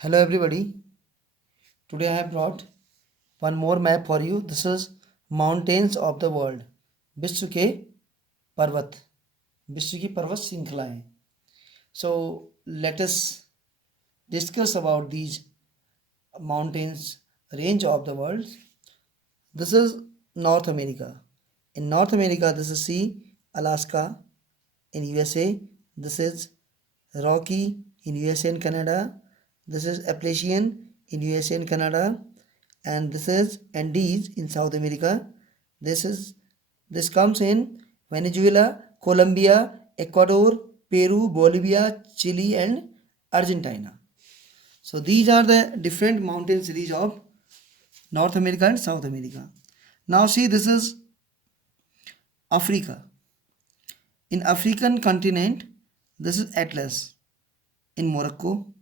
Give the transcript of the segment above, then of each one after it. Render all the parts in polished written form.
Hello everybody. Today I have brought one more map for you. This is mountains of the world. विश्व के पर्वत विश्व की पर्वत श्रृंखलाएं. So let us discuss about these mountains range of the world. This is North America. In North America, this is sea, Alaska. In USA, this is Rocky in USA and Canada. This is Appalachian in USA and Canada, and this is Andes in South America. This comes in Venezuela, Colombia, Ecuador, Peru, Bolivia, Chile, and Argentina. So these are the different mountain series of North America and South America. Now see, this is Africa. In African continent, this is Atlas in Morocco,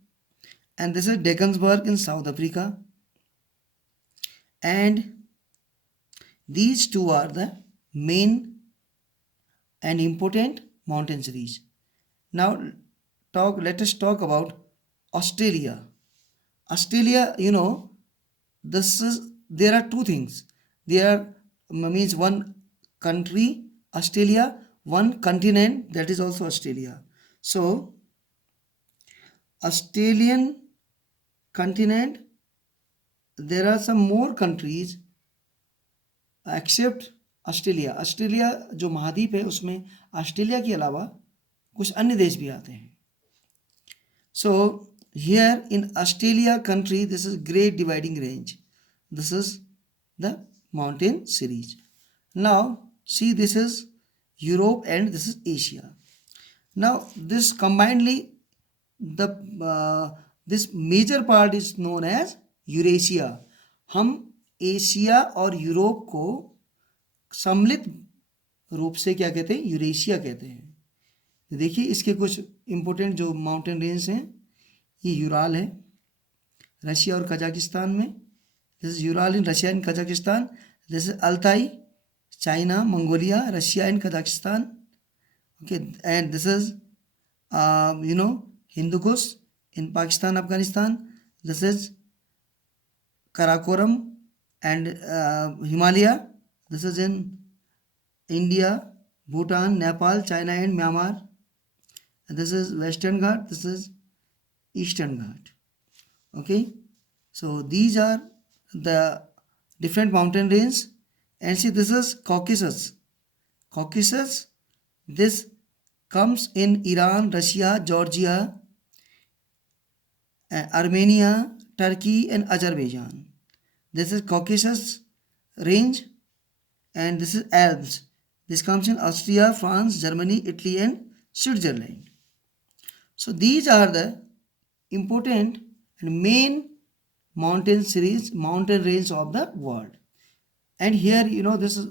and this is Drakensberg in South Africa, and these two are the main and important mountain series. Now let us talk about Australia. Australia, there are two things. There means one country, Australia, one continent, that is also Australia. So Australian continent, there are some more countries except Australia. Australia जो महाद्वीप है उसमें Australia के अलावा कुछ अन्य देश भी आते हैं. So here in Australia country, this is Great Dividing Range. This is the mountain series. Now see, this is Europe and this is Asia. Now this combinedly this major part is known as Eurasia. हम Asia और Europe को सम्मिलित रूप से क्या कहते हैं? Eurasia कहते हैं. देखिए इसके कुछ इंपॉर्टेंट जो माउंटेन रेंज हैं. ये यूराल है रशिया और कजाकिस्तान में. This is Ural in Russia and Kazakhstan. This is Altai China, Mongolia, Russia and Kazakhstan. Okay, and this is Hindu Kush in Pakistan, Afghanistan. This is Karakoram and Himalaya. This is in India, Bhutan, Nepal, China and Myanmar. And this is Western Ghat. This is Eastern Ghat. Okay, so these are the different mountain ranges. And see, this is Caucasus. Caucasus, this comes in Iran, Russia, Georgia, Armenia, Turkey and Azerbaijan. This is Caucasus range, and this is Alps. This comes in Austria, France, Germany, Italy and Switzerland. So these are the important and main mountain series, mountain range of the world. And here, this is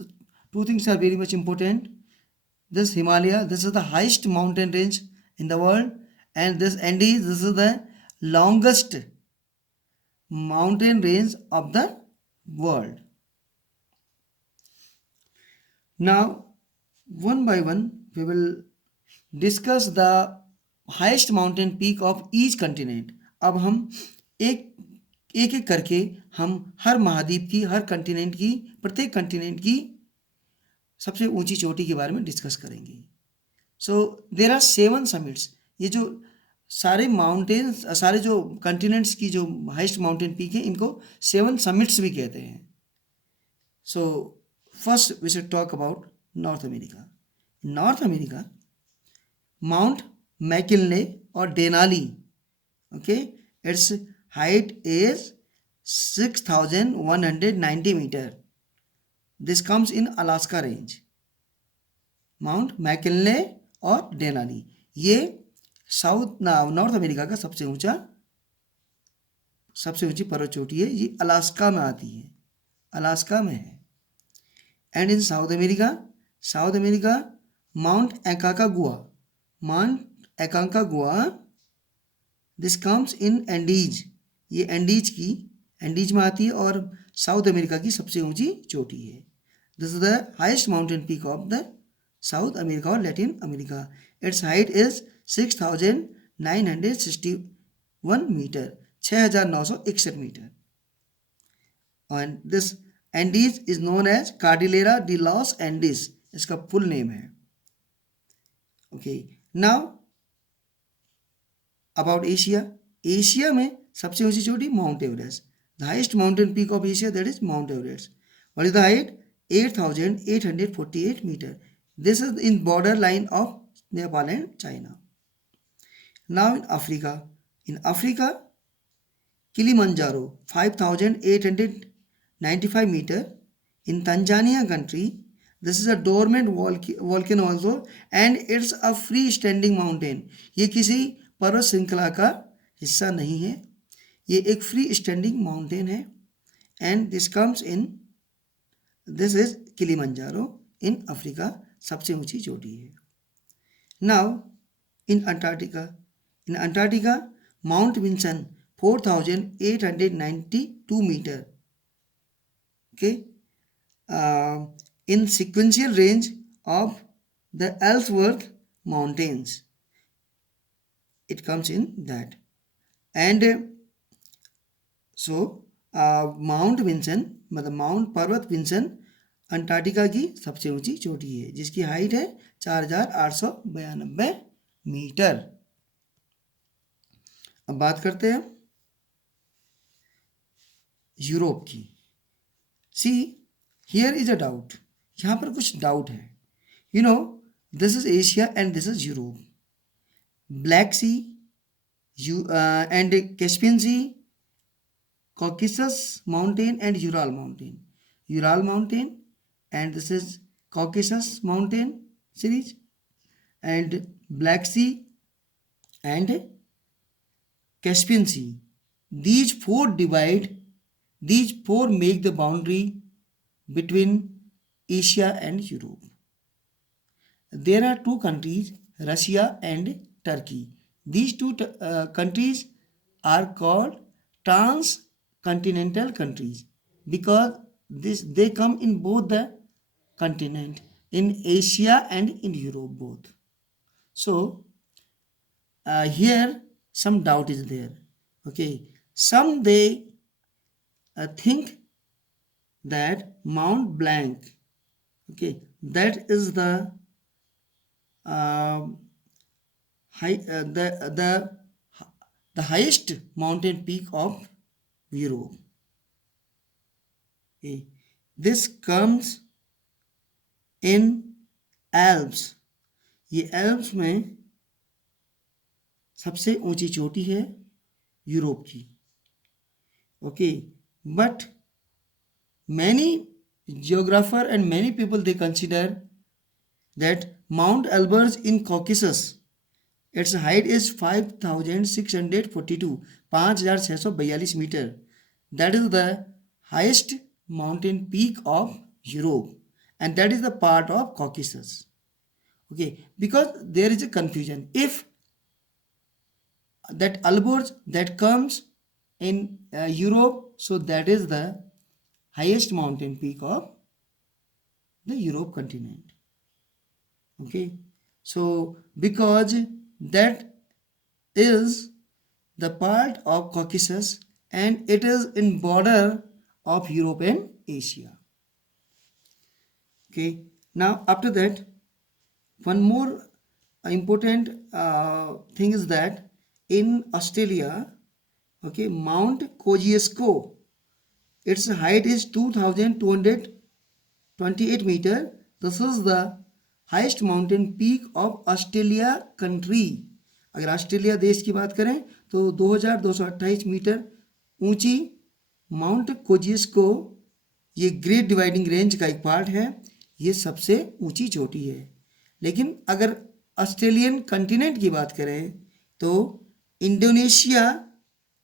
two things are very much important. This Himalaya, this is the highest mountain range in the world, and this Andes, this is the longest mountain range of the world. Now, one by one, we will discuss the highest mountain peak of each continent. अब हम एक एक करके हम हर महाद्वीप की, हर continent की, प्रत्येक कंटिनेंट की सबसे ऊंची चोटी के बारे में डिस्कस करेंगे. सो देर आर 7 समिट्स. ये जो सारे माउंटेन्स, सारे जो कंटिनेंट्स की जो हाइस्ट माउंटेन पीक है, इनको 7 समिट्स भी कहते हैं. So first we should talk about North America. North America, Mount McKinley और Denali. Okay, its height is 6190 metre. This comes in Alaska range. Mount McKinley और डेनाली, ये नॉर्थ अमेरिका का सबसे ऊंची पर्वत चोटी है. ये अलास्का में आती है, अलास्का में है. And in south America mount एकाकागुआ. Mount एकाकागुआ, this comes in Andes. ये एंडीज में आती है और साउथ अमेरिका की सबसे ऊंची चोटी है. This is the highest mountain peak of the South America और Latin America. Its height is 6961 metre. 6,961 metre. And this Andes is known as Cordillera de los Andes, इसका फुल नेम है। Okay, now about Asia. Asia में सबसे ऊंची चोटी Mount Everest, the highest mountain peak of Asia, that is Mount Everest. What is the height? 8,848 metre. This is in border line of Nepal and China. Now in Africa Kilimanjaro 5,895 meter. In Tanzania country, this is a dormant volcano also and it's a freestanding mountain. ये किसी पर्वत श्रृंखला का हिस्सा नहीं है, ये एक फ्री स्टैंडिंग माउंटेन है। And this is Kilimanjaro in Africa, सबसे ऊंची चोटी है। Now in Antarctica Mount Vinson 4,892 meter. Okay, in sequential range of the Ellsworth Mountains, it comes in that. And so Mount Vinson मतलब Mount पर्वत Vinson Antarctica की सबसे ऊंची चोटी है, जिसकी हाइट है 4,892 मीटर। अब बात करते हैं यूरोप की। See here is a doubt, यहाँ पर कुछ डाउट है। You know this is Asia and this is Europe. Black Sea and Caspian Sea, Caucasus mountain and Ural mountain, and this is Caucasus mountain series, and Black Sea and Caspian Sea. These four make the boundary between Asia and Europe. There are two countries, Russia and Turkey. These two countries are called transcontinental countries because they come in both the continent, in Asia and in Europe both. So here some doubt is there. Okay, some they think that Mount Blanc, okay, that is the the highest mountain peak of Europe. Okay. This comes in Alps. ये Alps में सबसे ऊंची चोटी है Europe की। Okay, but many geographer and many people they consider that Mount Elbrus in Caucasus, its height is 5,642, 5,642 meter. That is the highest mountain peak of Europe, and that is the part of Caucasus. Okay, because there is a confusion. If that Elbrus that comes in Europe, so that is the highest mountain peak of the Europe continent. Okay, so because that is the part of Caucasus and it is in border of Europe and Asia. Okay, now after that one more important thing is that in Australia, okay, Mount Kosciuszko, its height is 2,228 meter. This is the heist mountain peak of Australia country. अगर Australia देश की बात करें तो 2,228 metre ऊंची mount कोजिस्को, ये great Dividing range का एक पार्ट है, ये सबसे ऊंची चोटी है। लेकिन अगर ऑस्ट्रेलियन कंटिनेंट की बात करें तो इंडोनेशिया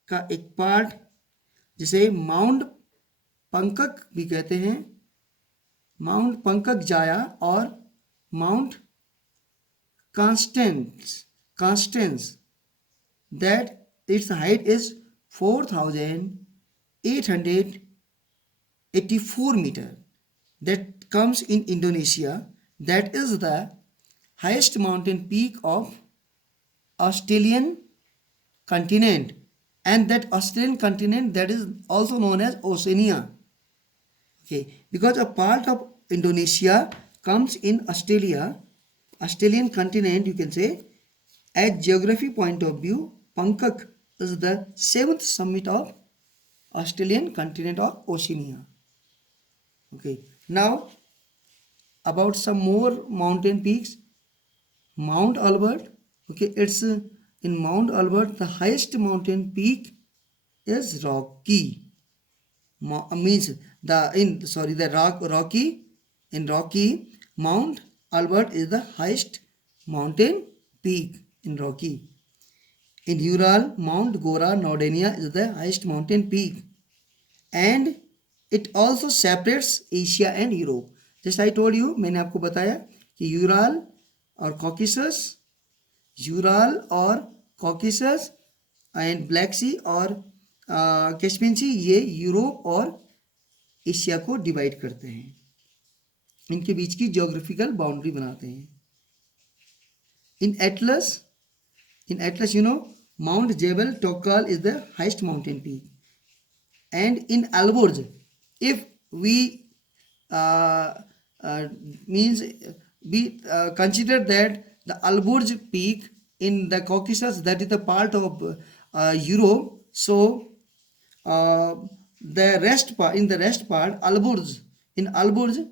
का एक पार्ट जिसे माउंट पंकक भी कहते हैं, माउंट पंकक जाया और Mount Constance, that its height is 4,884 meter. That comes in Indonesia. That is the highest mountain peak of Australian continent. and that Australian continent, that is also known as Oceania. Okay, because a part of Indonesia comes in Australia, Australian continent, you can say. At geography point of view, Pankak is the seventh summit of Australian continent of Oceania. Okay, now about some more mountain peaks. Mount Albert. Okay, it's in Mount Albert, the highest mountain peak is Rocky. Means Rocky, in Rocky Mount Albert is the highest mountain peak in Rocky. In Ural, Mount Gora Nordenia is the highest mountain peak, and it also separates Asia and Europe. Just I told you, मैंने आपको बताया कि Ural और Caucasus and black सी और Caspian सी, ये Europe और Asia को divide करते हैं, इनके बीच की ज्योग्राफिकल बाउंड्री बनाते हैं. इन Atlas, you know, Mount Jebel Tokal is the highest mountain peak. And in Alborz, if we means we consider that the Alborz peak in the Caucasus, that is the part of Europe, so the rest part, in the rest part, Alborz, in Alborz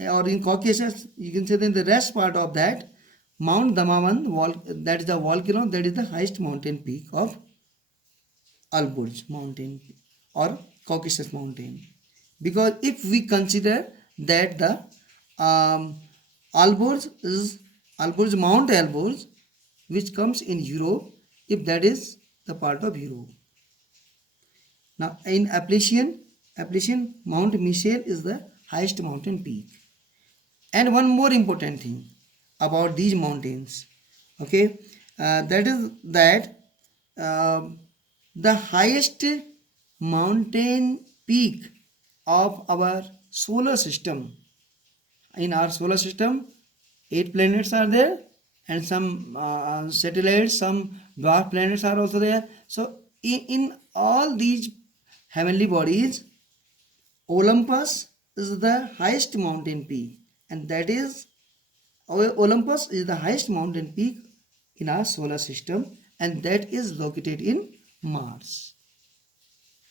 or in Caucasus, you can say that in the rest part of that, Mount Damavan, that is the volcano, that is the highest mountain peak of Alborz mountain or Caucasus mountain. Because if we consider that the Alborz is Mount Alborz, which comes in Europe, if that is the part of Europe. Now in Appalachian, Mount Michel is the highest mountain peak. And one more important thing about these mountains, okay, that is that the highest mountain peak of our solar system, in our solar system 8 planets are there, and some satellites, some dwarf planets are also there. So in all these heavenly bodies, Olympus is the highest mountain peak, and that is Olympus is the highest mountain peak in our solar system, and that is located in Mars.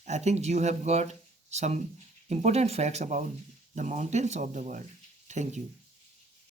I think you have got some important facts about the mountains of the world. Thank you.